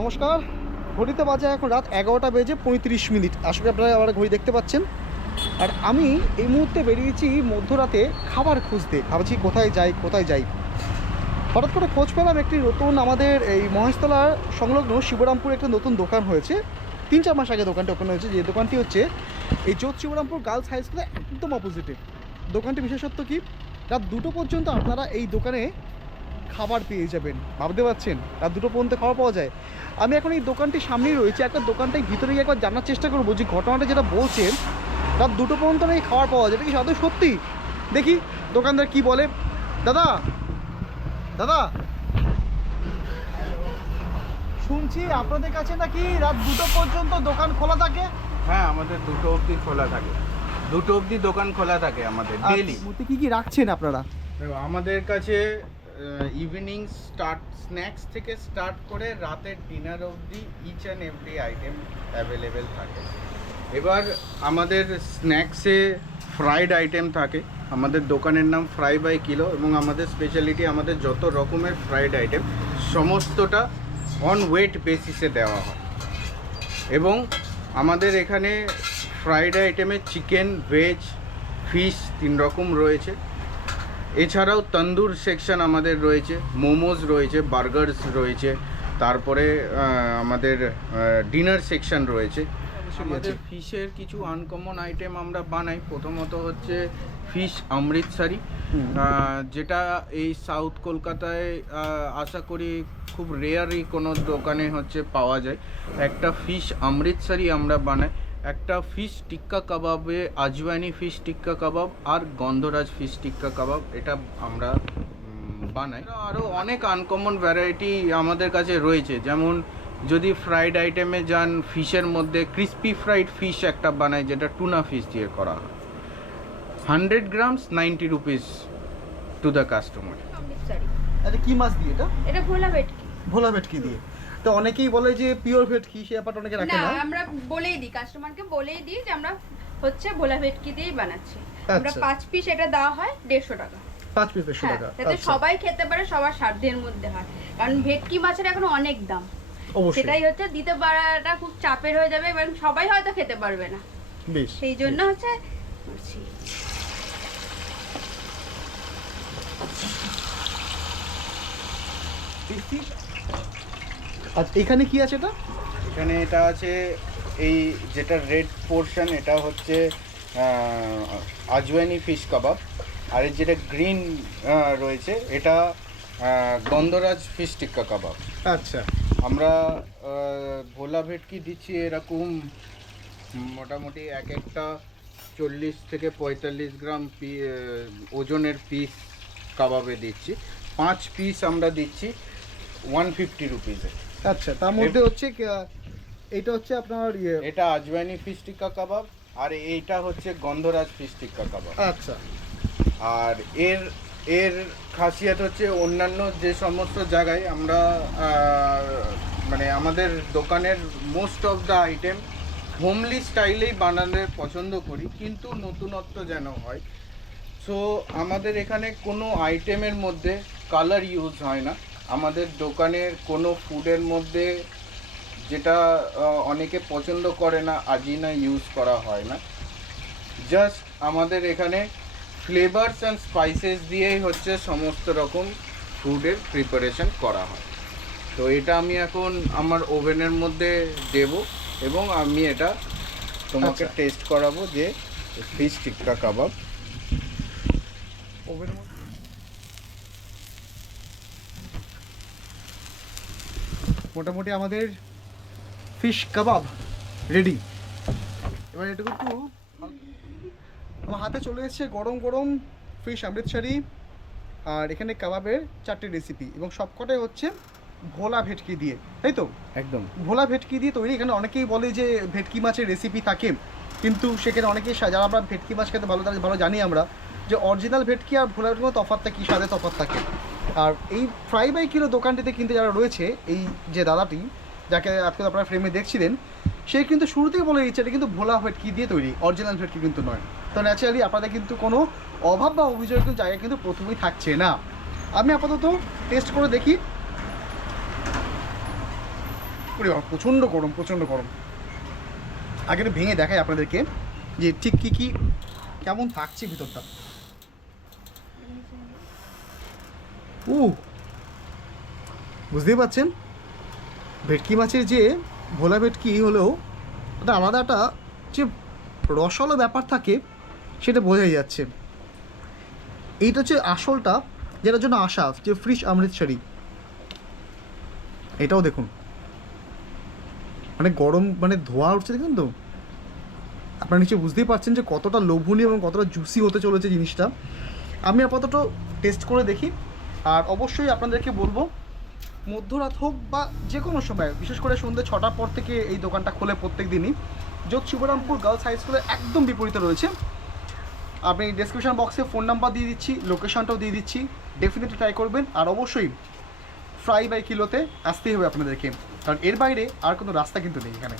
নমস্কার। ঘড়িতে বাজে এখন রাত এগারোটা বেজে পঁয়ত্রিশ মিনিট। আসলে আপনারা আবার ঘড়ি দেখতে পাচ্ছেন। আর আমি এই মুহূর্তে বেরিয়েছি মধ্যরাতে খাবার খুঁজতে। ভাবছি কোথায় যাই কোথায় যাই। হঠাৎ করে খোঁজ পেলাম একটি নতুন আমাদের এই মহেশতলার সংলগ্ন শিবরামপুরে একটা নতুন দোকান হয়েছে। তিন চার মাস আগে দোকানটা ওপেন হয়েছে। যে দোকানটি হচ্ছে এই যোধ শিবরামপুর গার্লস হাই স্কুলের একদম অপোজিটে দোকানটি বিশেষত্ব কি? রাত দুটো পর্যন্ত আপনারা এই দোকানে খাবার পেয়ে যাবেন। ভাবতে পারছেন? রাত দুটো পর্যন্ত খাবার পাওয়া যায়। আমি এখন এই দোকানটির সামনেই রয়েছে। একটা দোকানটাই ভিতরে গিয়ে একবার জানার চেষ্টা করব যে ঘটনাটা যেটা বলছেন রাত দুটো পর্যন্ত নাকি খাবার পাওয়া যায়। এটা কি সাথে সত্যি? দেখি দোকানদার কি বলে? দাদা! দাদা! শুনছি আপনাদের কাছে নাকি রাত দুটো পর্যন্ত দোকান খোলা থাকে? হ্যাঁ আমাদের দুটো অবধি খোলা থাকে। দুটো অবধি দোকান খোলা থাকে আমাদের ডেলি মধ্যে কি কি রাখছেন আপনারা? আমাদের কাছে ইভিনিং স্টার্ট স্ন্যাক্স থেকে স্টার্ট করে রাতের ডিনার অবধি each and every item available থাকে। এবার আমাদের স্ন্যাক্সে ফ্রাইড আইটেম থাকে। আমাদের দোকানের নাম ফ্রাই বাই কিলো এবং আমাদের স্পেশালিটি আমাদের যত রকমের ফ্রাইড আইটেম সমস্তটা অন ওয়েট বেসিসে দেওয়া হয়। এবং আমাদের এখানে ফ্রাইড আইটেমে চিকেন ভেজ ফিশ তিন রকম রয়েছে। এছাড়াও তন্দুর সেকশন আমাদের রয়েছে মোমোজ রয়েছে বার্গার্স রয়েছে তারপরে আমাদের ডিনার সেকশন রয়েছে। আমাদের ফিশের কিছু আনকমন আইটেম আমরা বানাই। প্রথমত হচ্ছে ফিশ অমৃতসারি। যেটা এই সাউথ কলকাতায় আশা করি খুব রেয়ারই কোনো দোকানে হচ্ছে পাওয়া যায়। একটা ফিশ অমৃতসারি আমরা বানাই। একটা ফিশ টিক্কা কাবাবে আজওয়ানি ফিশ টিক্কা কাবাব আর গন্ধরাজ ফিশ টিক্কা কাবাব এটা আমরা বানাই। আরও অনেক আনকমন ভ্যারাইটি আমাদের কাছে রয়েছে। যেমন যদি ফ্রাইড আইটেমে যান ফিশের মধ্যে ক্রিস্পি ফ্রাইড ফিশ একটা বানায় যেটা টুনা ফিশ দিয়ে করা হয়। Hundred grams ninety rupees to the customer আচ্ছা কি মাছ দিয়ে এটা? এটা ভোলা ভেটকি। ভোলা ভেটকি দিয়ে। তো অনেকেই বলে যে পিওর ভেটকি সে ব্যাপারটা অনেকে রাখে না আমরা বলেই দিই কাস্টমারকে বলেই দিই যে আমরা হচ্ছে ভোলা ভেটকি দিয়েই বানাচ্ছি। আমরা আচ্ছা। পাঁচ পিস এটা দেওয়া হয় দেড়শো টাকা। পাঁচ পিস দেড়শো হ্যাঁ টাকা যাতে আচ্ছা, সবাই খেতে পারে সবার সাধ্যের মধ্যে হয়। কারণ ভেটকি মাছের এখন অনেক দাম। সেটাই হচ্ছে দিতে পারাটা খুব চাপের হয়ে যাবে এবং সবাই হয়তো খেতে পারবে না। সেই জন্য হচ্ছে করছি। আচ্ছা এখানে কি আছে এটা? এখানে এটা আছে এই যেটা রেড পোর্শন এটা হচ্ছে আজওয়ানি ফিশ কাবাব আর এর যেটা গ্রিন রয়েছে এটা গন্ধরাজ ফিশ টিক্কা কাবাব আচ্ছা। আমরা ভোলা ভেটকি দিচ্ছি এরকম মোটামুটি এক একটা চল্লিশ থেকে পঁয়তাল্লিশ গ্রাম পি ওজনের পিস কাবাবে দিচ্ছি। পাঁচ পিস আমরা দিচ্ছি ওয়ান ফিফটি রুপিসে আচ্ছা তার মধ্যে হচ্ছে এটা হচ্ছে আপনার ইয়ে এটা আজওয়ানি ফিশ টিক্কা কাবাব আর এইটা হচ্ছে গন্ধরাজ ফিশ টিক্কা কাবাব। আচ্ছা। আর এর এর খাসিয়াত হচ্ছে অন্যান্য যে সমস্ত জায়গায় আমরা মানে আমাদের দোকানের most of the item homely স্টাইলেই বানাতে পছন্দ করি কিন্তু নতুনত্ব যেন হয়। সো আমাদের এখানে কোনো আইটেমের মধ্যে কালার ইউজ হয় না। আমাদের দোকানের কোনো ফুডের মধ্যে যেটা অনেকে পছন্দ করে না আজিনা ইউজ করা হয় না। জাস্ট আমাদের এখানে ফ্লেভারস অ্যান্ড স্পাইসেস দিয়েই হচ্ছে সমস্ত রকম ফুডের প্রিপারেশন করা হয়। তো এটা আমি এখন আমার ওভেনের মধ্যে দেব এবং আমি এটা তোমাকে আচ্ছা। টেস্ট করাবো যে ফিশ টিক্কা কাবাব ওভেনের মোটামুটি আমাদের ফিশ কাবাব রেডি এবার এটুকু একটু আমার হাতে চলে এসেছে গরম গরম ফিশ অমৃতসারি আর এখানে কাবাবের চারটে রেসিপি এবং সবকটাই হচ্ছে ভোলা ভেটকি দিয়ে তাই তো? একদম। ভোলা ভেটকি দিয়ে তৈরি এখানে অনেকেই বলে যে ভেটকি মাছের রেসিপি থাকে কিন্তু সেখানে অনেকেই যারা আমরা ভেটকি মাছ খেতে ভালো তারা ভালো জানি আমরা যে অরিজিনাল ভেটকি আর ভোলা ভেটকি তফাৎটা কী স্বাদে তফাৎ থাকে। আর এই ফ্রাই বাই কিলো দোকানটিতে কিন্তু যারা রয়েছে, এই যে দাদাটি, যাকে আজকে আপনারা ফ্রেমে দেখছিলেন, সে কিন্তু শুরুতেই বলে দিচ্ছে এটা কিন্তু ভোলা ভেটকি দিয়ে তৈরি অরিজিনাল ভেটকি কিন্তু নয়। তো ন্যাচারালি আপনাদের কিন্তু কোনো অভাব বা অভিযোগের কিন্তু জায়গা কিন্তু প্রথমেই থাকছে না। আমি আপাতত টেস্ট করে দেখি। প্রচণ্ড গরম প্রচণ্ড গরম। আগে ভেঙে দেখাই আপনাদেরকে যে ঠিক কী কী, কেমন থাকছে ভিতরটা। উ বুঝতেই পারছেন? ভেটকি মাছের যে ভোলা ভেটকি হলেও ওটা আলাদা একটা যে রসালো ব্যাপার থাকে, সেটা বোঝাই যাচ্ছে। এইটা হচ্ছে আসলটা যেটার জন্য আশা যে ফ্রিশ অমৃতসরি। এটাও দেখুন। মানে গরম মানে ধোয়া উঠছে দেখুন তো? আপনারা নিশ্চয়ই বুঝতেই পারছেন যে কতটা লোভনীয় এবং কতটা জুসি হতে চলেছে জিনিসটা। আমি আপাতত টেস্ট করে দেখি। আর অবশ্যই আপনাদেরকে বলব, মধ্যরাত হোক বা যে কোনো সময়, বিশেষ করে সন্ধ্যে ছটার পর থেকে এই দোকানটা খোলে প্রত্যেক দিনই। যোধ শিবরামপুর গার্লস হাই স্কুলের একদম বিপরীতে রয়েছে। আপনি ডেসক্রিপশন বক্সে ফোন নাম্বার দিয়ে দিচ্ছি লোকেশনটাও দিয়ে দিচ্ছি ডেফিনেটলি ট্রাই করবেন। আর অবশ্যই ফ্রাই বাই কিলোতে আসতেই হবে আপনাদেরকে। কারণ এর বাইরে আর কোনো রাস্তা কিন্তু নেই এখানে।